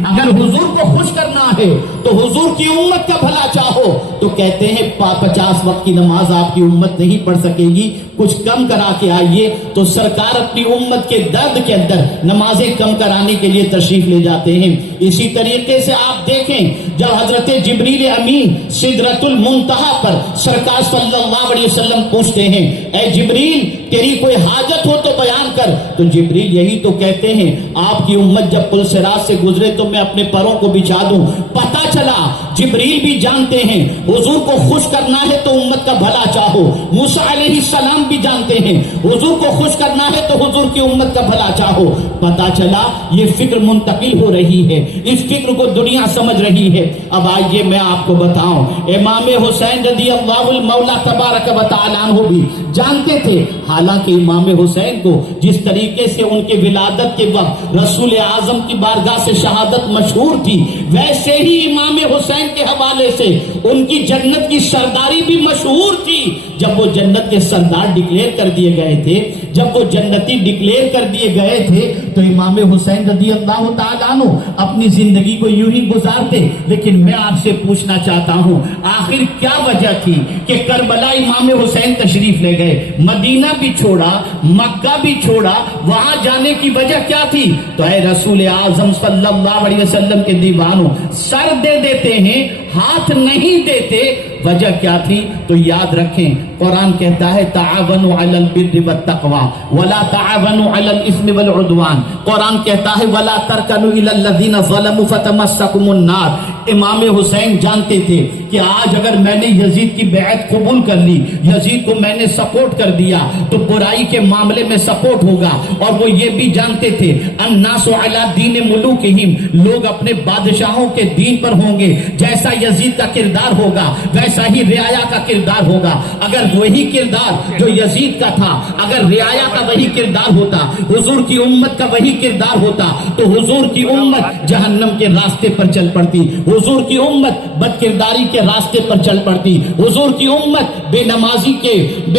اگر حضور کو خوش کرنا ہے تو حضور کی امت کا بھلا چاہو تو کہتے ہیں 50 وقت کی نماز آپ کی امت نہیں پڑھ سکے گی، کچھ کم کرا کے آئیے، تو سرکار اپنی امت کے درد کے اندر نمازیں کم کرانے کے لیے تشریف لے جاتے ہیں۔ اسی طریقے سے آپ دیکھیں جب حضرت جبریل امین سدرۃ المنتہا پر سرکار صلی اللہ علیہ وسلم پوچھتے ہیں اے جبریل تیری کوئی حاجت ہو تو بیان کر، تو جبریل یہی تو کہتے ہیں آپ کی امت جب پل صراط سے گزرے تو میں اپنے پروں کو بچھا دوں۔ پتہ چلا جبریل بھی جانتے ہیں حضور کو خوش کرنا ہے تو امت کا بھلا چاہو، موسیٰ علیہ السلام بھی جانتے ہیں حضور کو خوش کرنا ہے تو حضور کی امت کا بھلا چاہو۔ پتہ چلا یہ فکر منتقل ہو رہی ہے، اس فکر کو دنیا سمجھ رہی ہے۔ اب آئیے میں آپ کو بتاؤں، امام حسین رضی اللہ المولا تبارک و تعالی عنہ بھی جانتے تھے، حالانکہ امام حسین کو جس طریقے سے ان کے ولادت کے وقت رسول اعظم کی بارگاہ سے شہادت مشہور تھی، ویسے ہی امام حسین کے حوالے سے ان کی جنت کی سرداری بھی مشہور تھی۔ جب وہ جنت کے سردار ڈکلیئر کر دیے گئے تھے، جب وہ جنتی ڈکلیئر کر دیے گئے تھے تو امام حسین رضی اللہ تعالیٰ عنہ اپنی زندگی کو یوں ہی گزارتے۔ لیکن میں آپ سے پوچھنا چاہتا ہوں آخر کیا وجہ تھی کہ کربلا امام حسین تشریف لے گئے، مدینہ بھی چھوڑا، مکہ بھی چھوڑا، وہاں جانے کی وجہ کیا تھی؟ تو اے رسول اعظم صلی اللہ علیہ وسلم کے دیوانوں، سر دے دیتے ہیں ہاتھ نہیں دیتے، وجہ کیا تھی؟ تو یاد رکھیں قرآن کہتا ہے تعاونوا علی البر والتقوی ولا تعاونوا علی الاثم والعدوان، قرآن کہتا ہے ولا ترکنوا الی الذین ظلموا فتمسکم النار۔ امام حسین جانتے تھے کہ آج اگر میں نے یزید کی بیعت قبول کر لی، یزید کو میں نے سپورٹ کر دیا تو برائی کے معاملے میں سپورٹ ہوگا، اور وہ یہ بھی جانتے تھے الناس علی دین ملوکہم، لوگ اپنے بادشاہوں کے دین پر ہوں گے، جیسا یزید کا کردار ہوگا ویسا ہی رعایا کا کردار ہوگا۔ اگر وہی کردار جو یزید کا تھا، اگر رعایا کا وہی کردار ہوتا، حضور کی امت کا وہی کردار ہوتا تو حضور کی امت جہنم کے راستے پر چل پڑتی، حضور کی امت بد کرداری کے راستے پر چل پڑتی، حضور کی امت بے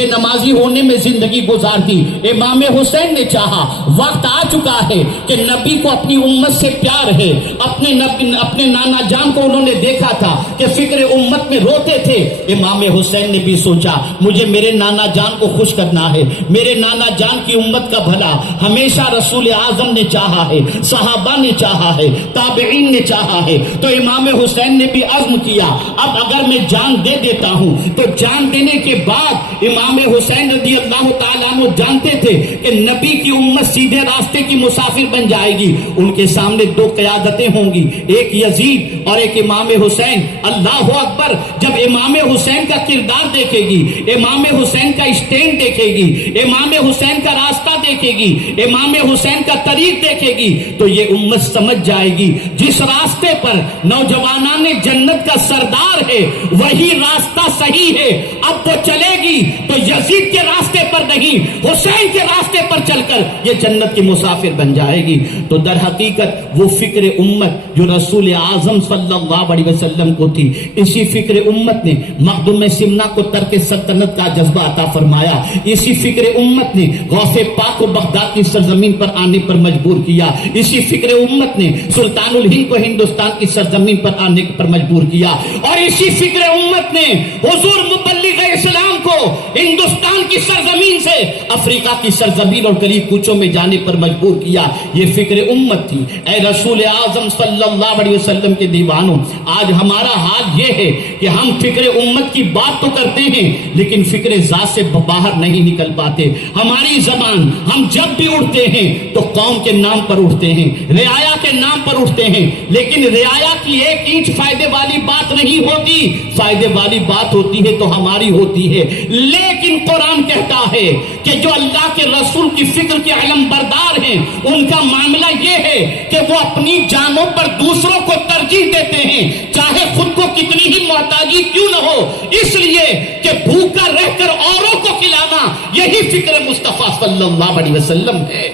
نمازی ہونے میں زندگی گزارتی۔ امام حسین نے چاہا وقت آ چکا ہے کہ نبی کو اپنی امت سے پیار ہے، اپنے نانا جان کو انہوں نے دیکھا تھا کہ فکر امت میں روتے تھے۔ امام حسین نے بھی سوچا مجھے میرے نانا جان کو خوش کرنا ہے، میرے نانا جان کی امت کا بھلا ہمیشہ رسول اعظم نے چاہا ہے، صحابہ نے چاہا ہے، تابعین نے چاہا ہے، تو امام حسین نے بھی عزم کیا اب اگر میں جان دے دیتا ہوں تو جان دینے کے بعد امام حسین رضی اللہ تعالیٰ عنہ جانتے تھے کہ نبی کی امت سیدھے راستے کی مسافر بن جائے گی۔ ان کے سامنے دو قیادتیں ہوں گی، ایک یزید اور ایک امام حسین۔ اللہ اکبر، جب امام حسین کا کردار دیکھے گی، امام حسین کا اسٹینڈ دیکھے گی، امام حسین کا راستہ دیکھے گی، امام حسین کا طریق دیکھے گی تو یہ امت سمجھ جائے گی جس راستے پر نوجوانان جنت کا سردار ہے وہی راستہ صحیح ہے۔ اب وہ چلے گی تو یزید کے راستے پر نہیں، حسین کے راستے پر چل کر یہ جنت کی مسافر بن جائے گی۔ تو در حقیقت وہ فکر امت جو رسول اعظم صلی اللہ علیہ وسلم کو تھی، اسی فکر امت نے مخدوم سمنا کو ترک سلطنت کا جذبہ عطا فرمایا، اسی فکر امت نے غوث پاک کو بغداد کی سرزمین پر آنے پر مجبور کیا، اسی فکر امت نے سلطان الہند کو ہندوستان کی سرزمین پر آنے پر مجبور کیا، اور اسی فکر امت نے حضور مبلغ اسلام کو ہندوستان کی سرزمین سے افریقہ کی سرزمین اور قریب کوچوں میں جانے پر مجبور کیا۔ یہ فکر امت تھی۔ اے رسول اعظم صلی اللہ علیہ وسلم کے دیوانوں، آج ہمارا حال یہ ہے کہ ہم فکر امت کی بات تو کرتے ہیں لیکن فکر ذات سے باہر نہیں نکل پاتے۔ ہماری زبان، ہم جب بھی اٹھتے ہیں تو قوم کے نام پر اٹھتے ہیں، رعایا کے نام پر اٹھتے ہیں، لیکن رعایا کی ایک اینچ فائدے والی بات نہیں ہوتی، فائدے والی بات ہوتی ہے تو ہماری ہوتی ہے۔ لیکن قرآن کہتا ہے کہ جو اللہ کے رسول کی فکر کے علم بردار ہیں ان کا معاملہ یہ ہے کہ وہ اپنی جانوں پر دوسروں کو ترجیح دیتے ہیں، چاہے خود کو کتنی ہی محتاجی کیوں نہ ہو، اس لیے کہ بھوکا رہ کر اوروں کو کھلانا یہی فکر مصطفیٰ صلی اللہ علیہ وسلم ہے۔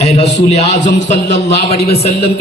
اے رسول اعظم صلی اللہ علیہ وسلم